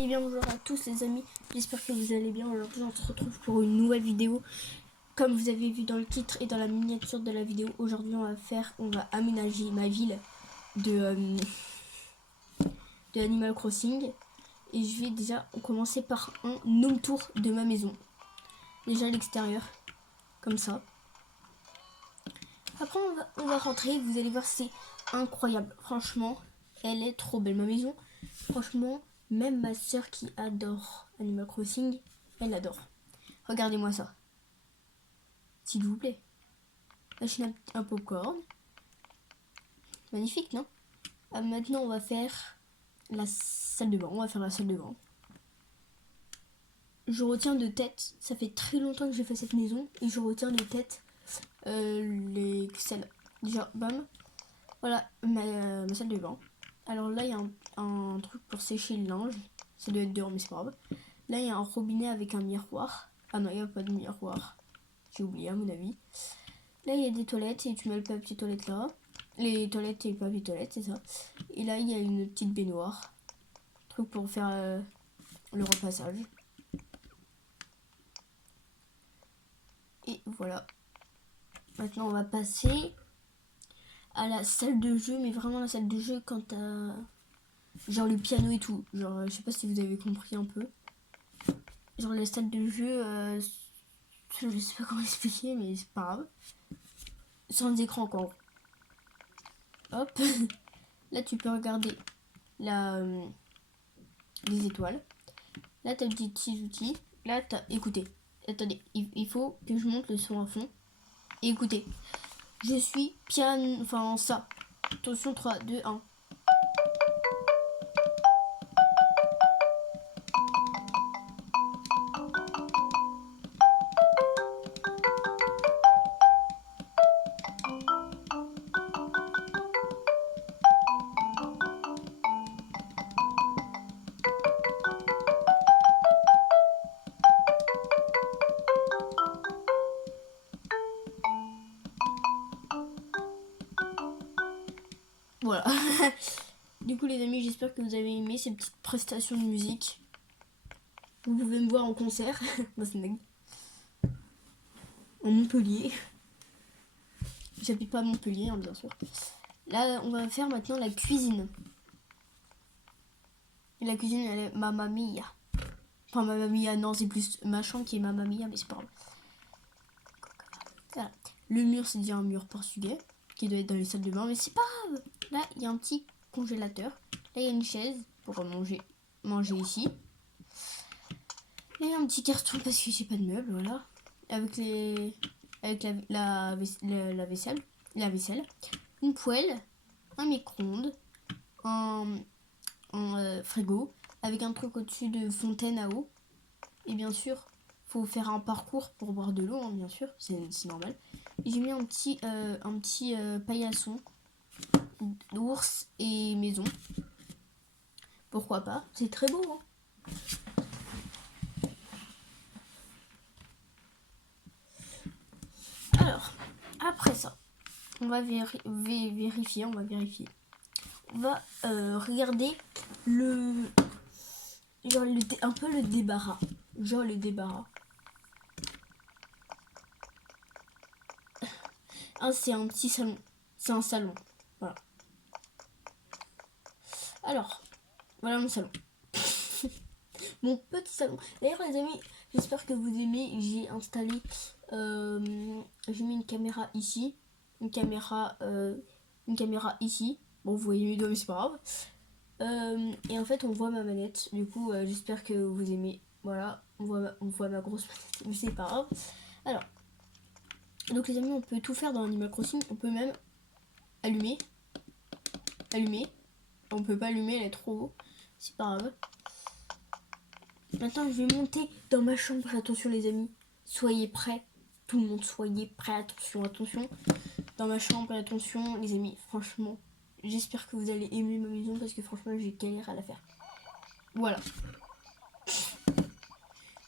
Et bien bonjour à tous les amis, j'espère que vous allez bien. Aujourd'hui on se retrouve pour une nouvelle vidéo. Comme vous avez vu dans le titre et dans la miniature de la vidéo, aujourd'hui on va aménager ma ville de Animal Crossing. Et je vais déjà commencer par un home tour de ma maison. Déjà à l'extérieur, comme ça. Après on va rentrer, vous allez voir, c'est incroyable. Franchement, elle est trop belle ma maison. Franchement, même ma soeur qui adore Animal Crossing, elle adore. Regardez-moi ça. S'il vous plaît. Machine un popcorn. Magnifique, non? Maintenant, on va faire la salle de bain. On va faire la salle de bain. Je retiens de tête. Ça fait très longtemps que j'ai fait cette maison. Et je retiens de tête celles. Déjà, bam. Voilà ma salle de bain. Alors là, il y a un truc pour sécher le linge. Ça doit être dehors, mais c'est pas grave. Là, il y a un robinet avec un miroir. Ah non, il n'y a pas de miroir. J'ai oublié, à mon avis. Là, il y a des toilettes et tu mets le papier toilette là. Les toilettes et le papier toilette, c'est ça. Et là, il y a une petite baignoire. Truc pour faire le repassage. Et voilà. Maintenant, on va passer à la salle de jeu. Mais vraiment la salle de jeu quand t'as... genre le piano et tout. Genre, je sais pas si vous avez compris un peu. Genre la salle de jeu... je sais pas comment expliquer, mais c'est pas grave. Sans écran encore. Hop. Là, tu peux regarder les étoiles. Là, t'as des petits outils. Là, t'as... Écoutez. Attendez, il faut que je monte le son à fond. Et écoutez. Je suis piano... Enfin, ça. Attention, 3, 2, 1. Voilà. Du coup, les amis, j'espère que vous avez aimé ces petites prestations de musique. Vous pouvez me voir en concert. En Montpellier. J'habite pas à Montpellier, hein, bien sûr. Là, on va faire maintenant la cuisine. Et la cuisine, elle est Mamma Mia. Enfin, Mamma Mia, non, c'est plus ma chambre qui est Mamma Mia, mais c'est pas grave. Voilà. Le mur, c'est déjà un mur portugais qui doit être dans les salles de bain, mais c'est pas grave. Là, il y a un petit congélateur. Là, il y a une chaise pour manger ici. Là, il y a un petit carton parce que j'ai pas de meubles, voilà. Avec la vaisselle. Une poêle, un micro-ondes, un frigo, avec un truc au-dessus de fontaine à eau. Et bien sûr, faut faire un parcours pour boire de l'eau, hein, bien sûr, c'est normal. Et j'ai mis un petit paillasson d'ours et maison. Pourquoi pas? C'est très beau, hein. Alors, après ça, on va vérifier. On va regarder un peu le débarras. Genre le débarras. Ah, c'est un petit salon. C'est un salon. Voilà. Alors, voilà mon salon. Mon petit salon. D'ailleurs, les amis, j'espère que vous aimez. J'ai installé... j'ai mis une caméra ici. Une caméra ici. Bon, vous voyez mes doigts, mais c'est pas grave. Et en fait, on voit ma manette. Du coup, j'espère que vous aimez. Voilà, on voit ma grosse manette, mais c'est pas grave. Alors, donc les amis, on peut tout faire dans Animal Crossing. On peut même allumer. On peut pas allumer, elle est trop haut. C'est pas grave. Maintenant, je vais monter dans ma chambre. Attention, les amis. Soyez prêts. Tout le monde, soyez prêts. Attention. Dans ma chambre, attention, les amis. Franchement, j'espère que vous allez aimer ma maison parce que franchement, j'ai galéré à la faire. Voilà.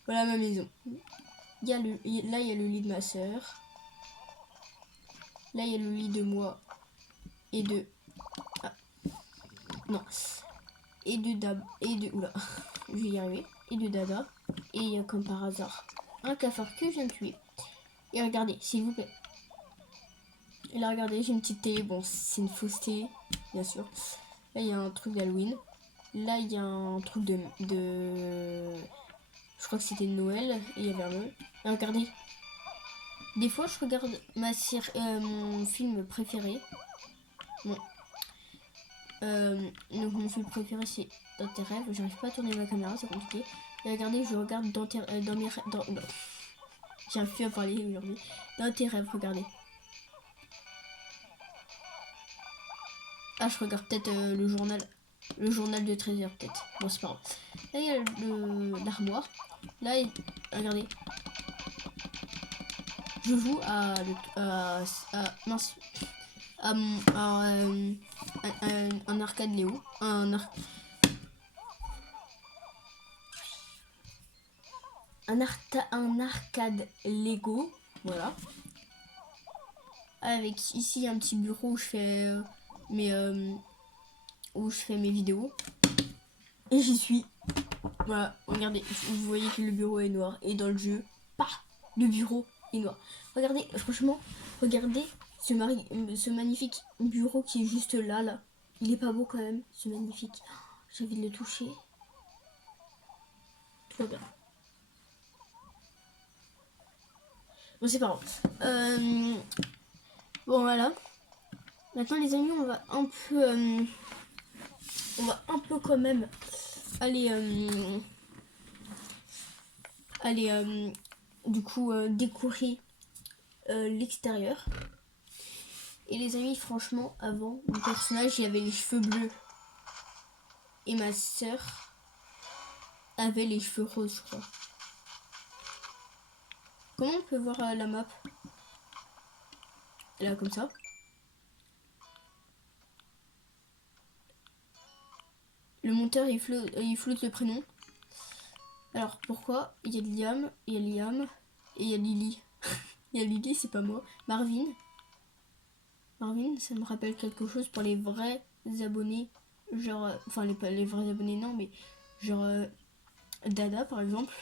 Voilà ma maison. Là, il y a le lit de ma soeur. Là, il y a le lit de moi et de... Ah. Non. Et de Dab. Et de... Oula. je vais y arriver. Et de Dada. Et comme par hasard, un cafard que je viens de tuer. Et regardez, s'il vous plaît. Et là, regardez, j'ai une petite télé. Bon, c'est une fausse télé, bien sûr. Là, il y a un truc d'Halloween. Là, il y a un truc de... Je crois que c'était de Noël. Et il y avait un Noël. Et regardez. Des fois, je regarde mon film préféré. Bon. Donc, mon film préféré, c'est Dans tes rêves. J'arrive pas à tourner ma caméra, c'est compliqué. Et regardez, je regarde dans mes rêves. Non. J'arrive plus à parler aujourd'hui. Dans tes rêves, regardez. Ah, je regarde peut-être le journal de 13h, peut-être. Bon, c'est pas grave. Là, il y a l'armoire. Là, regardez. Je joue mince. Un arcade Léo. Un arcade Lego. Voilà. Avec ici un petit bureau où je fais mes vidéos. Et j'y suis. Voilà, regardez, vous voyez que le bureau est noir. Et dans le jeu, le bureau est noir. Regardez, franchement, regardez ce magnifique bureau qui est juste là. Il est pas beau quand même, ce magnifique. J'ai envie de le toucher. Tout va bien. Bon, c'est pas grave. Bon, voilà. Maintenant, les amis, on va un peu quand même aller du coup décorer l'extérieur. Et les amis, franchement, avant, mon personnage, il avait les cheveux bleus. Et ma soeur avait les cheveux roses, je crois. Comment on peut voir la map? Là, comme ça. Le monteur, il floute le prénom. Alors, pourquoi? Il y a Liam, il y a Liam, et il y a Lily. Il y a Lily, c'est pas moi. Marvin, ça me rappelle quelque chose pour les vrais abonnés. Genre, enfin, les vrais abonnés, non, mais genre Dada, par exemple.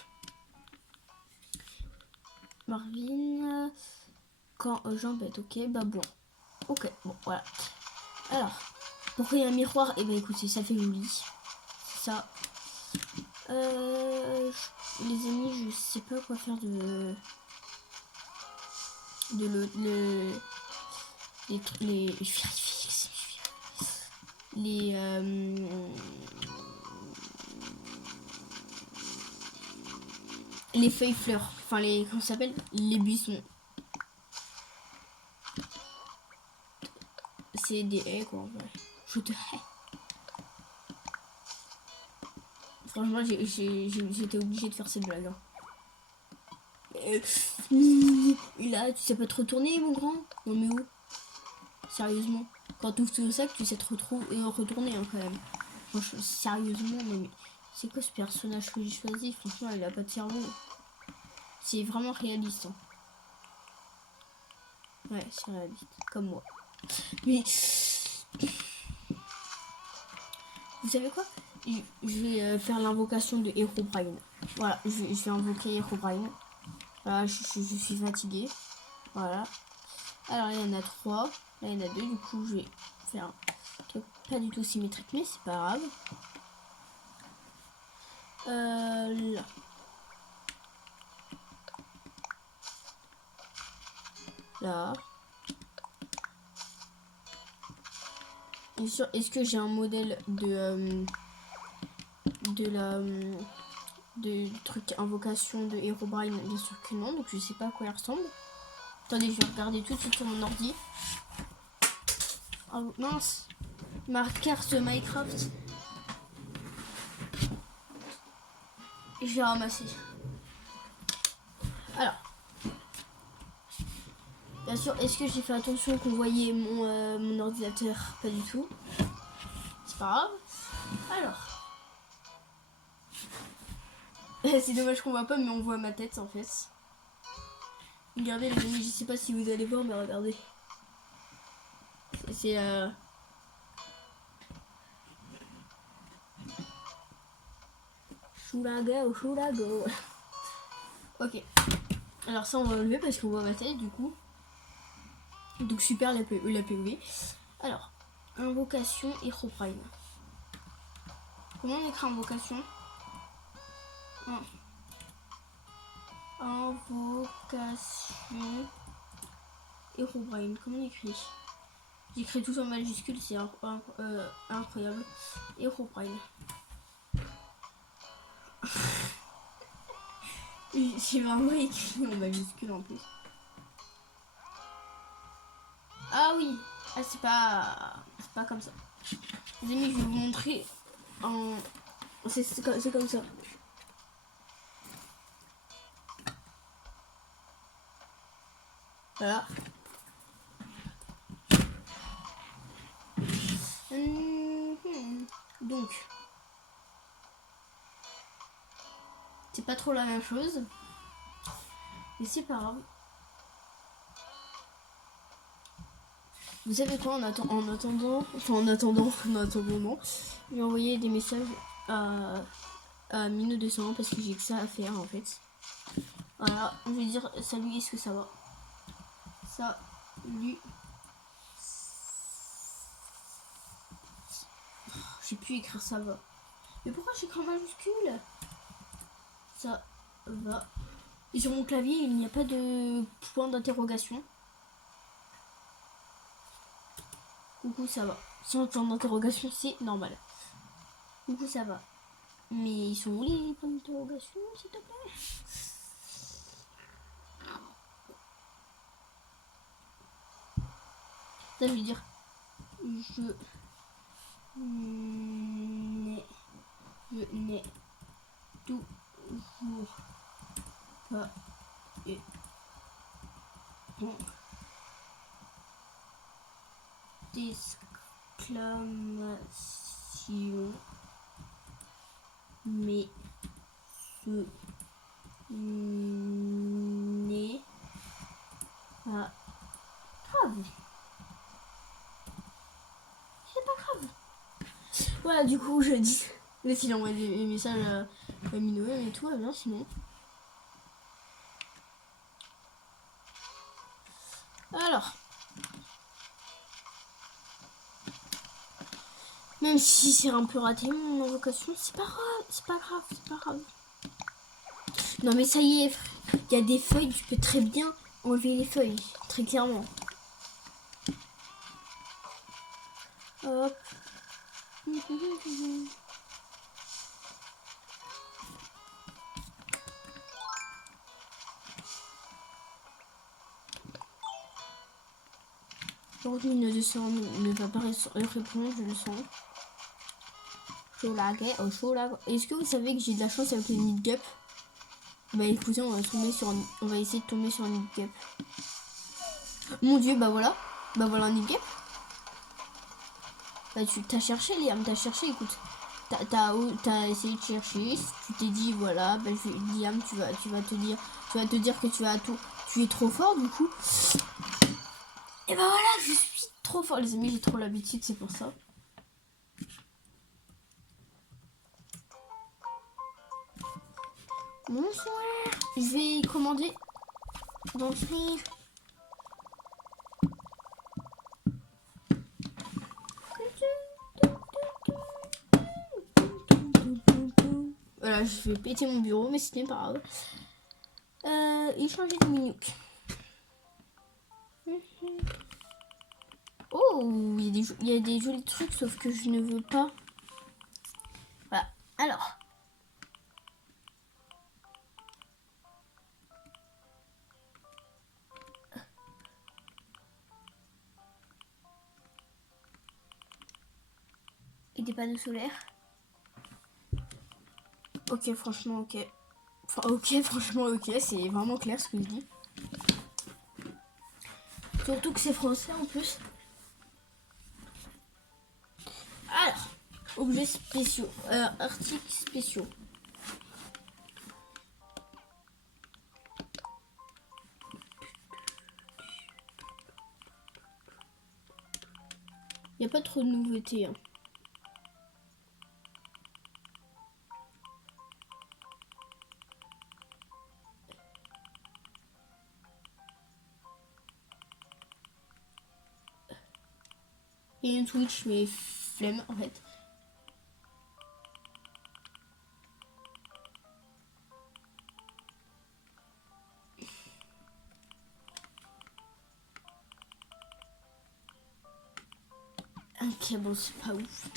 Marvin, quand j'embête, ok, bah bon. Ok, bon, voilà. Alors, pourquoi il y a un miroir? Eh ben écoutez, ça fait joli. Ça. Les amis, je sais pas quoi faire les feuilles fleurs, enfin comment ça s'appelle, les buissons. C'est des haies quoi en vrai. Je te hais. Franchement, j'étais obligée de faire cette blague. Et là, tu sais pas te retourner, mon grand? Non mais où? Sérieusement. Quand tu ouvres tout le sac, tu sais te retourner hein, quand même. Franchement, sérieusement, mais c'est quoi ce personnage que j'ai choisi? Franchement, il a pas de cerveau. C'est vraiment réaliste. Hein. Ouais, c'est réaliste. Comme moi. Mais... Vous savez quoi? Je vais faire l'invocation de Herobrine. Voilà, je vais invoquer Herobrine. Voilà, je suis fatiguée. Voilà. Alors, il y en a 3. Là, il y en a 2. Du coup, je vais faire un truc pas du tout symétrique, mais c'est pas grave. Là. Là. Est-ce que j'ai un modèle de truc invocation de Herobrine? Bien sûr que non, donc je sais pas à quoi il ressemble. Attendez, je vais regarder tout de suite sur mon ordi. Oh mince, ma carte Minecraft. Je vais ramasser. Alors, bien sûr, est-ce que j'ai fait attention qu'on voyait mon ordinateur? Pas du tout. C'est pas grave. Alors. C'est dommage qu'on voit pas, mais on voit ma tête en fait. Regardez les amis, je sais pas si vous allez voir, mais regardez. C'est Choulago, choulago. Ok. Alors ça on va enlever parce qu'on voit ma tête du coup. Donc super la POV. Alors, invocation Herobrine. Comment on écrit invocation? Invocation Herobrine. Comment on écrit? J'écris tout en majuscule, c'est incroyable. Herobrine. J'ai vraiment écrit en majuscule en plus. Ah oui, ah, c'est pas comme ça. Les amis, je vais vous montrer en... C'est comme ça. Voilà. Donc, c'est pas trop la même chose, mais c'est pas grave. Vous savez quoi, en attendant, non, j'ai envoyé des messages à Mino 201 parce que j'ai que ça à faire en fait. Voilà, je vais dire salut, est-ce que ça va? Salut. J'ai pu écrire ça va. Mais pourquoi j'écris en majuscule? Ça va. Et sur mon clavier, il n'y a pas de point d'interrogation. Coucou, ça va. Sans point d'interrogation, c'est normal. Coucou, ça va. Mais ils sont où les points d'interrogation, s'il te plaît? Ça, je vais dire je n'ai toujours pas eu bon d'exclamation, mais ce n'est pas grave. C'est pas grave. Voilà, du coup, je dis. Mais s'il envoie des messages à Minoë et tout, bien sinon. Alors. Même si c'est un peu raté mon invocation, c'est pas grave, c'est pas grave, c'est pas grave. Non mais ça y est, il y a des feuilles, tu peux très bien enlever les feuilles, très clairement. Hop. Aujourd'hui, une de ça ne va pas répondre, je le sens. Est-ce que vous savez que j'ai de la chance avec le Nidgap? Bah écoutez, on va essayer de tomber sur un Nidgap. Mon dieu, bah voilà un Nidgap. Bah tu t'as cherché, Liam, t'as cherché, écoute. T'as essayé de chercher, tu t'es dit voilà, bah Liam, tu vas te dire que tu es trop fort du coup. Et bah voilà, je suis trop fort les amis, j'ai trop l'habitude, c'est pour ça. Bonsoir, je vais commander d'entrée. Voilà, je vais péter mon bureau, mais ce n'est pas grave. Échanger de minutes. Oh, il y a des jolis trucs, sauf que je ne veux pas. Voilà, alors. Et des panneaux solaires. Ok, franchement, ok. Enfin, ok, franchement, ok, c'est vraiment clair ce que je dis. Surtout que c'est français en plus. Alors, objets spéciaux, articles spéciaux. Il n'y a pas trop de nouveautés. Hein. et une Switch, mais flemme en fait. Ok, bon, c'est pas ouf.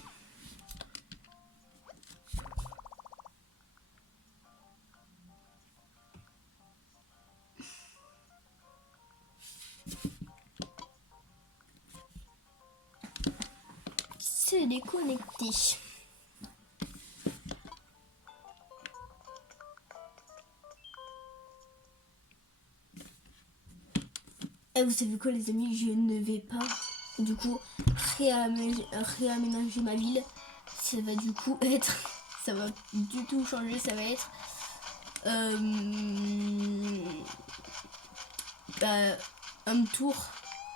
C'est déconnecté. Et vous savez quoi les amis, je ne vais pas du coup réaménager ma ville. Ça va du coup être, ça va du tout changer, ça va être un tour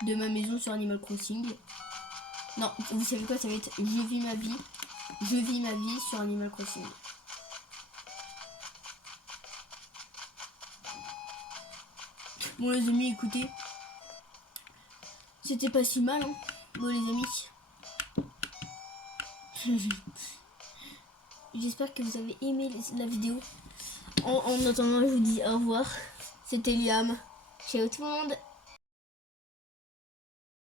de ma maison sur Animal Crossing. Non, vous savez quoi, ça va être je vis ma vie sur Animal Crossing. Bon les amis, écoutez, c'était pas si mal, hein. Bon les amis, j'espère que vous avez aimé la vidéo. En attendant, je vous dis au revoir. C'était Liam. Ciao tout le monde.